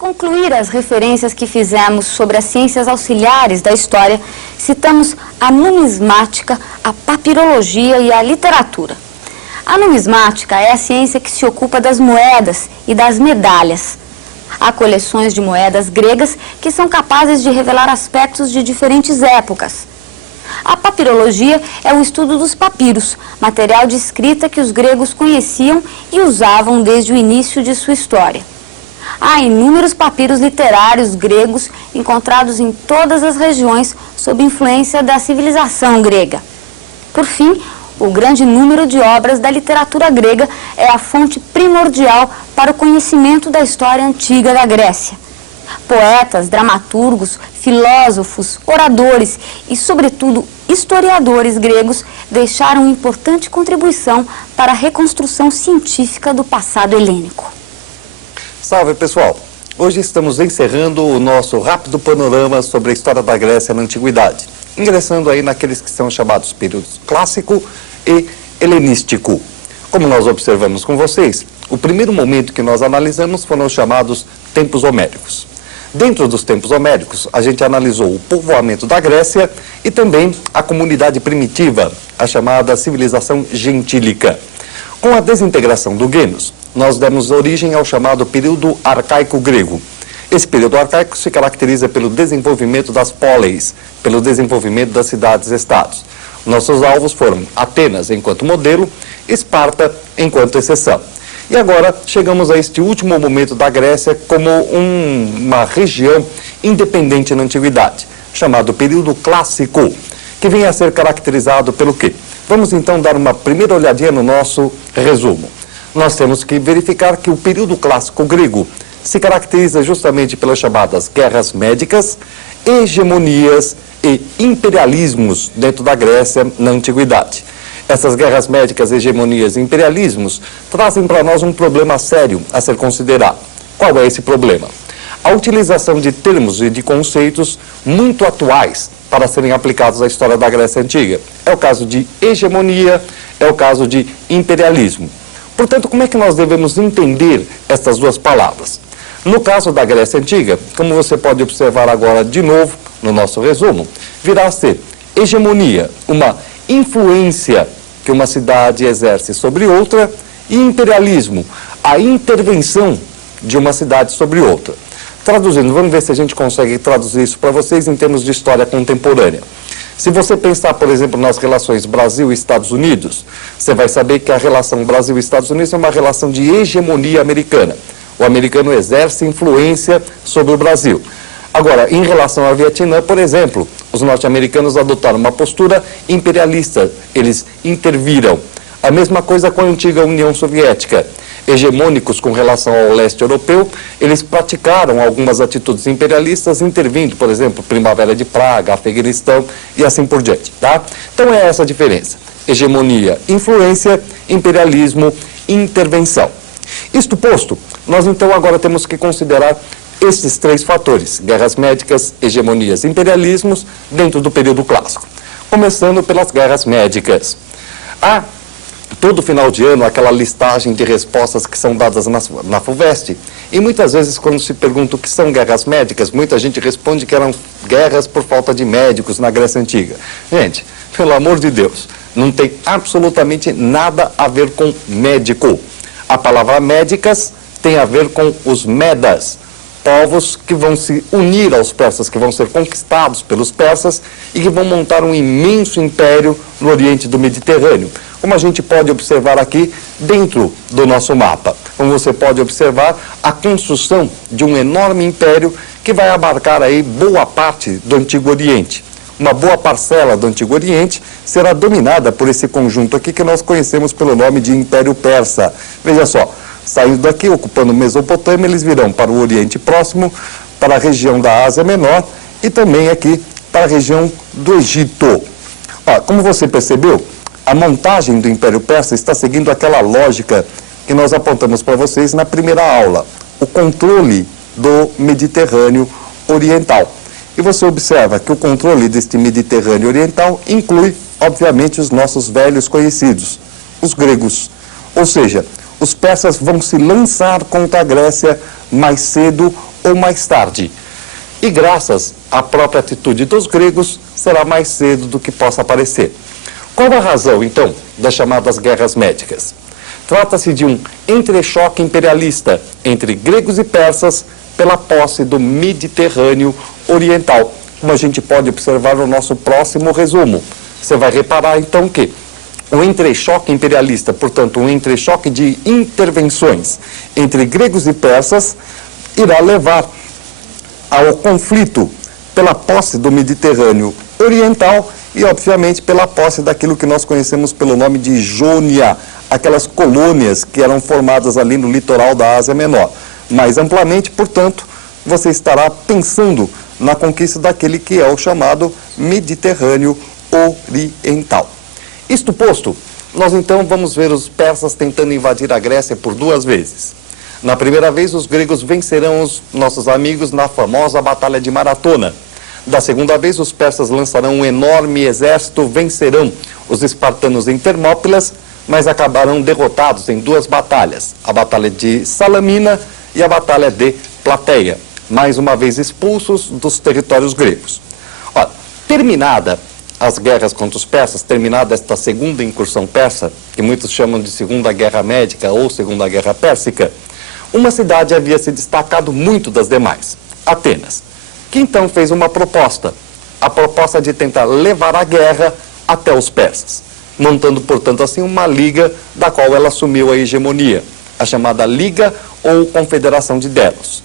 concluir as referências que fizemos sobre as ciências auxiliares da história, citamos a numismática, a papirologia e a literatura. A numismática é a ciência que se ocupa das moedas e das medalhas. Há coleções de moedas gregas que são capazes de revelar aspectos de diferentes épocas. A papirologia é o estudo dos papiros, material de escrita que os gregos conheciam e usavam desde o início de sua história. Há inúmeros papiros literários gregos encontrados em todas as regiões sob influência da civilização grega. Por fim, o grande número de obras da literatura grega é a fonte primordial para o conhecimento da história antiga da Grécia. Poetas, dramaturgos, filósofos, oradores e, sobretudo, historiadores gregos deixaram importante contribuição para a reconstrução científica do passado helênico. Salve, pessoal! Hoje estamos encerrando o nosso rápido panorama sobre a história da Grécia na Antiguidade, ingressando aí naqueles que são chamados períodos clássico e helenístico. Como nós observamos com vocês, o primeiro momento que nós analisamos foram os chamados tempos homéricos. Dentro dos tempos homéricos, a gente analisou o povoamento da Grécia e também a comunidade primitiva, a chamada civilização gentílica. Com a desintegração do Gêmeos, nós demos origem ao chamado período arcaico grego. Esse período arcaico se caracteriza pelo desenvolvimento das póleis, pelo desenvolvimento das cidades-estados. Nossos alvos foram Atenas enquanto modelo, Esparta enquanto exceção. E agora chegamos a este último momento da Grécia como uma região independente na Antiguidade, chamado período clássico, que vem a ser caracterizado pelo quê? Vamos então dar uma primeira olhadinha no nosso resumo. Nós temos que verificar que o período clássico grego se caracteriza justamente pelas chamadas guerras médicas, hegemonias e imperialismos dentro da Grécia na Antiguidade. Essas guerras médicas, hegemonias e imperialismos trazem para nós um problema sério a ser considerado. Qual é esse problema? A utilização de termos e de conceitos muito atuais para serem aplicados à história da Grécia Antiga. É o caso de hegemonia, é o caso de imperialismo. Portanto, como é que nós devemos entender estas duas palavras? No caso da Grécia Antiga, como você pode observar agora de novo no nosso resumo, virá a ser hegemonia, uma influência que uma cidade exerce sobre outra, e imperialismo, a intervenção de uma cidade sobre outra. Traduzindo, vamos ver se a gente consegue traduzir isso para vocês em termos de história contemporânea. Se você pensar, por exemplo, nas relações Brasil e Estados Unidos, você vai saber que a relação Brasil e Estados Unidos é uma relação de hegemonia americana. O americano exerce influência sobre o Brasil. Agora, em relação ao Vietnã, por exemplo, os norte-americanos adotaram uma postura imperialista, eles interviram. A mesma coisa com a antiga União Soviética. Hegemônicos com relação ao leste europeu, eles praticaram algumas atitudes imperialistas, intervindo, por exemplo, Primavera de Praga, Afeganistão e assim por diante, tá? Então é essa a diferença. Hegemonia, influência, imperialismo, intervenção. Isto posto, nós então agora temos que considerar esses três fatores, guerras médicas, hegemonias e imperialismos, dentro do período clássico. Começando pelas guerras médicas. Todo final de ano, aquela listagem de respostas que são dadas na FUVEST, e muitas vezes quando se pergunta o que são guerras médicas, muita gente responde que eram guerras por falta de médicos na Grécia Antiga. Gente, pelo amor de Deus, não tem absolutamente nada a ver com médico. A palavra médicas tem a ver com os medas, povos que vão se unir aos persas, que vão ser conquistados pelos persas e que vão montar um imenso império no Oriente do Mediterrâneo, como a gente pode observar aqui dentro do nosso mapa. Como você pode observar, a construção de um enorme império que vai abarcar aí boa parte do Antigo Oriente. Uma boa parcela do Antigo Oriente será dominada por esse conjunto aqui que nós conhecemos pelo nome de Império Persa. Veja só, saindo daqui, ocupando Mesopotâmia, eles virão para o Oriente Próximo, para a região da Ásia Menor e também aqui para a região do Egito. Como você percebeu, a montagem do Império Persa está seguindo aquela lógica que nós apontamos para vocês na primeira aula, o controle do Mediterrâneo Oriental. E você observa que o controle deste Mediterrâneo Oriental inclui, obviamente, os nossos velhos conhecidos, os gregos. Ou seja, os persas vão se lançar contra a Grécia mais cedo ou mais tarde. E graças à própria atitude dos gregos, será mais cedo do que possa parecer. Qual a razão, então, das chamadas guerras médicas? Trata-se de um entrechoque imperialista entre gregos e persas pela posse do Mediterrâneo Oriental, como a gente pode observar no nosso próximo resumo. Você vai reparar, então, que o entrechoque imperialista, portanto, um entrechoque de intervenções entre gregos e persas, irá levar ao conflito pela posse do Mediterrâneo Oriental e, obviamente, pela posse daquilo que nós conhecemos pelo nome de Jônia, aquelas colônias que eram formadas ali no litoral da Ásia Menor. Mais amplamente, portanto, você estará pensando na conquista daquele que é o chamado Mediterrâneo Oriental. Isto posto, nós então vamos ver os persas tentando invadir a Grécia por 2 vezes. Na primeira vez, os gregos vencerão os nossos amigos na famosa Batalha de Maratona. Da segunda vez, os persas lançarão um enorme exército, vencerão os espartanos em Termópilas, mas acabarão derrotados em 2 batalhas, a Batalha de Salamina e a Batalha de Plateia, mais uma vez expulsos dos territórios gregos. Ora, terminada as guerras contra os persas, terminada esta segunda incursão persa, que muitos chamam de Segunda Guerra Médica ou Segunda Guerra Pérsica, uma cidade havia se destacado muito das demais, Atenas, que então fez uma proposta, a proposta de tentar levar a guerra até os persas, montando, portanto, assim uma liga da qual ela assumiu a hegemonia, a chamada Liga ou Confederação de Delos.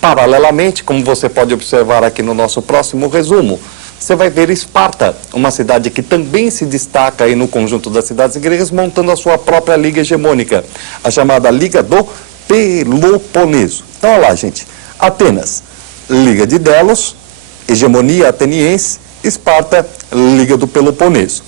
Paralelamente, como você pode observar aqui no nosso próximo resumo, você vai ver Esparta, uma cidade que também se destaca aí no conjunto das cidades gregas, montando a sua própria liga hegemônica, a chamada Liga do Peloponeso. Então, olha lá, gente. Atenas, Liga de Delos, hegemonia ateniense, Esparta, Liga do Peloponeso.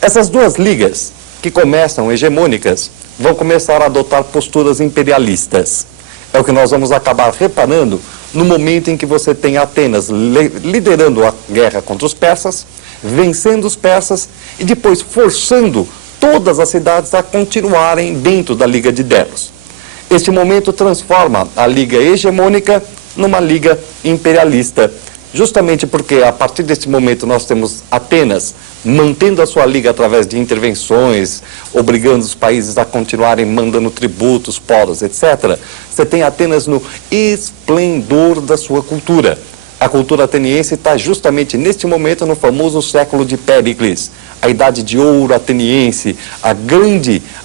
Essas 2 ligas, que começam hegemônicas, vão começar a adotar posturas imperialistas. É o que nós vamos acabar reparando no momento em que você tem Atenas liderando a guerra contra os persas, vencendo os persas e depois forçando todas as cidades a continuarem dentro da Liga de Delos. Este momento transforma a liga hegemônica numa liga imperialista, justamente porque a partir deste momento nós temos Atenas mantendo a sua liga através de intervenções, obrigando os países a continuarem mandando tributos, polos, etc. Você tem Atenas no esplendor da sua cultura. A cultura ateniense está justamente neste momento no famoso século de Péricles, a idade de ouro ateniense,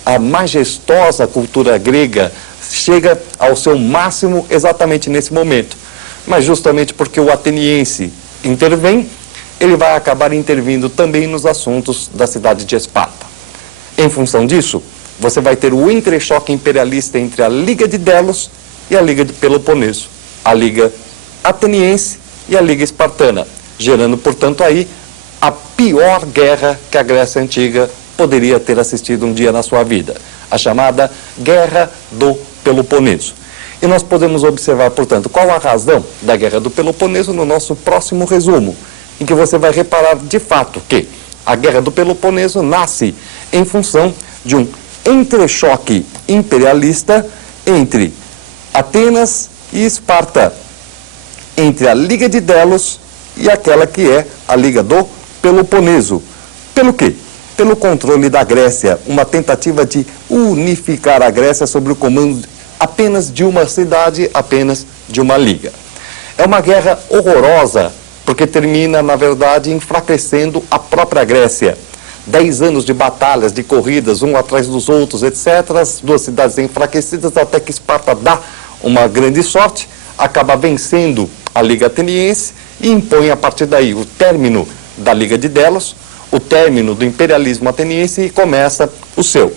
a majestosa cultura grega chega ao seu máximo exatamente nesse momento. Mas justamente porque o ateniense intervém, ele vai acabar intervindo também nos assuntos da cidade de Esparta. Em função disso, você vai ter o entrechoque imperialista entre a Liga de Delos e a Liga de Peloponeso, a Liga ateniense e a Liga espartana, gerando, portanto, aí a pior guerra que a Grécia Antiga poderia ter assistido um dia na sua vida, a chamada Guerra do Peloponeso. E nós podemos observar, portanto, qual a razão da Guerra do Peloponeso no nosso próximo resumo, em que você vai reparar de fato que a Guerra do Peloponeso nasce em função de um entrechoque imperialista entre Atenas e Esparta, entre a Liga de Delos e aquela que é a Liga do Peloponeso. Pelo quê? Pelo controle da Grécia, uma tentativa de unificar a Grécia sob o comando apenas de uma cidade, apenas de uma liga. É uma guerra horrorosa, porque termina, na verdade, enfraquecendo a própria Grécia. 10 anos de batalhas, de corridas, um atrás dos outros, etc. As 2 cidades enfraquecidas, até que Esparta dá uma grande sorte, acaba vencendo a Liga Ateniense e impõe, a partir daí, o término da Liga de Delos, o término do imperialismo ateniense e começa o seu.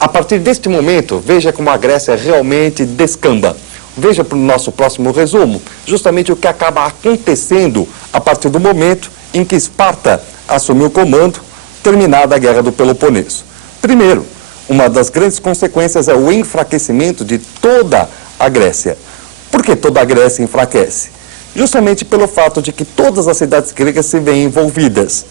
A partir deste momento, veja como a Grécia realmente descamba. Veja para o nosso próximo resumo, justamente o que acaba acontecendo a partir do momento em que Esparta assumiu o comando, terminada a Guerra do Peloponeso. Primeiro, uma das grandes consequências é o enfraquecimento de toda a Grécia. Por que toda a Grécia enfraquece? Justamente pelo fato de que todas as cidades gregas se veem envolvidas.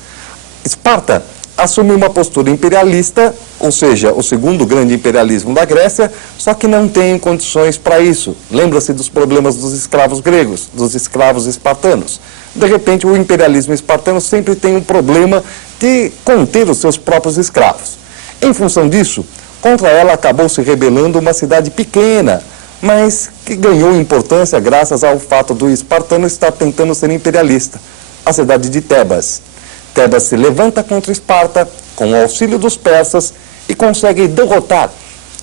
Esparta assume uma postura imperialista, ou seja, o segundo grande imperialismo da Grécia, só que não tem condições para isso. Lembra-se dos problemas dos escravos gregos, dos escravos espartanos. De repente, o imperialismo espartano sempre tem um problema de conter os seus próprios escravos. Em função disso, contra ela acabou se rebelando uma cidade pequena, mas que ganhou importância graças ao fato do espartano estar tentando ser imperialista, a cidade de Tebas. Tebas se levanta contra Esparta, com o auxílio dos persas, e consegue derrotar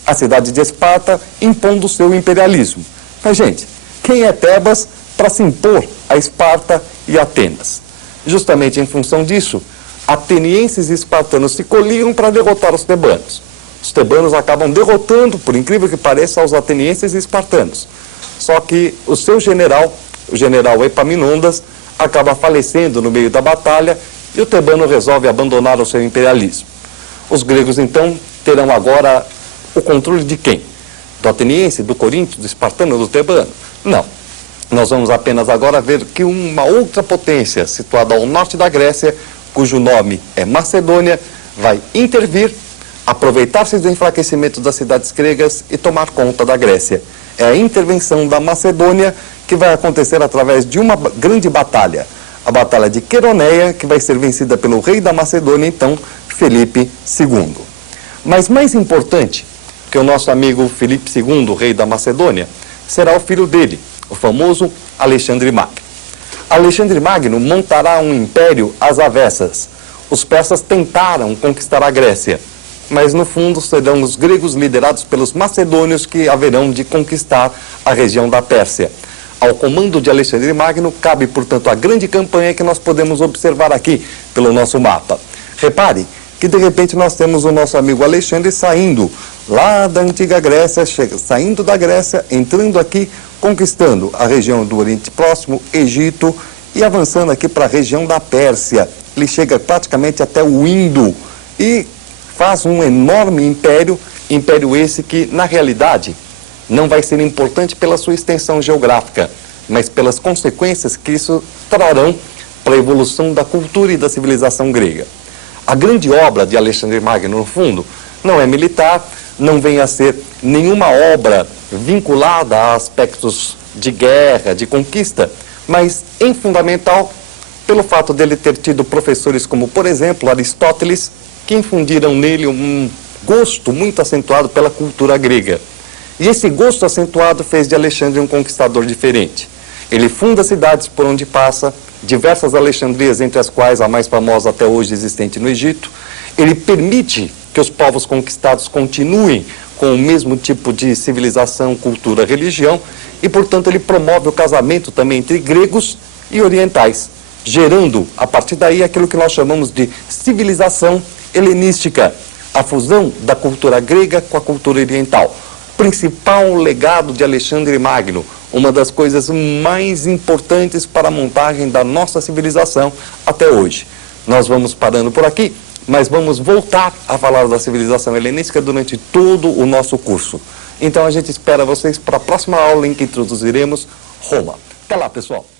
a cidade de Esparta, impondo seu imperialismo. Mas, gente, quem é Tebas para se impor a Esparta e Atenas? Justamente em função disso, atenienses e espartanos se coliam para derrotar os tebanos. Os tebanos acabam derrotando, por incrível que pareça, os atenienses e espartanos. Só que o seu general, o general Epaminondas, acaba falecendo no meio da batalha e o tebano resolve abandonar o seu imperialismo. Os gregos, então, terão agora o controle de quem? Do ateniense, do coríntio, do espartano, do tebano? Não. Nós vamos apenas agora ver que uma outra potência, situada ao norte da Grécia, cujo nome é Macedônia, vai intervir, aproveitar-se do enfraquecimento das cidades gregas e tomar conta da Grécia. É a intervenção da Macedônia que vai acontecer através de uma grande batalha. A Batalha de Queroneia, que vai ser vencida pelo rei da Macedônia, então, Filipe II. Mas mais importante que o nosso amigo Filipe II, rei da Macedônia, será o filho dele, o famoso Alexandre Magno. Alexandre Magno montará um império às avessas. Os persas tentaram conquistar a Grécia, mas no fundo serão os gregos liderados pelos macedônios que haverão de conquistar a região da Pérsia. Ao comando de Alexandre Magno cabe, portanto, a grande campanha que nós podemos observar aqui pelo nosso mapa. Repare que, de repente, nós temos o nosso amigo Alexandre saindo lá da antiga Grécia, saindo da Grécia, entrando aqui, conquistando a região do Oriente Próximo, Egito, e avançando aqui para a região da Pérsia. Ele chega praticamente até o Indo e faz um enorme império, império esse que, na realidade, não vai ser importante pela sua extensão geográfica, mas pelas consequências que isso trarão para a evolução da cultura e da civilização grega. A grande obra de Alexandre Magno, no fundo, não é militar, não vem a ser nenhuma obra vinculada a aspectos de guerra, de conquista, mas, em fundamental, pelo fato dele ter tido professores como, por exemplo, Aristóteles, que infundiram nele um gosto muito acentuado pela cultura grega. E esse gosto acentuado fez de Alexandre um conquistador diferente. Ele funda cidades por onde passa, diversas Alexandrias, entre as quais a mais famosa até hoje existente no Egito. Ele permite que os povos conquistados continuem com o mesmo tipo de civilização, cultura, religião, e, portanto, ele promove o casamento também entre gregos e orientais, gerando, a partir daí, aquilo que nós chamamos de civilização helenística, a fusão da cultura grega com a cultura oriental. Principal legado de Alexandre Magno, uma das coisas mais importantes para a montagem da nossa civilização até hoje. Nós vamos parando por aqui, mas vamos voltar a falar da civilização helenística durante todo o nosso curso. Então a gente espera vocês para a próxima aula em que introduziremos Roma. Até lá, pessoal!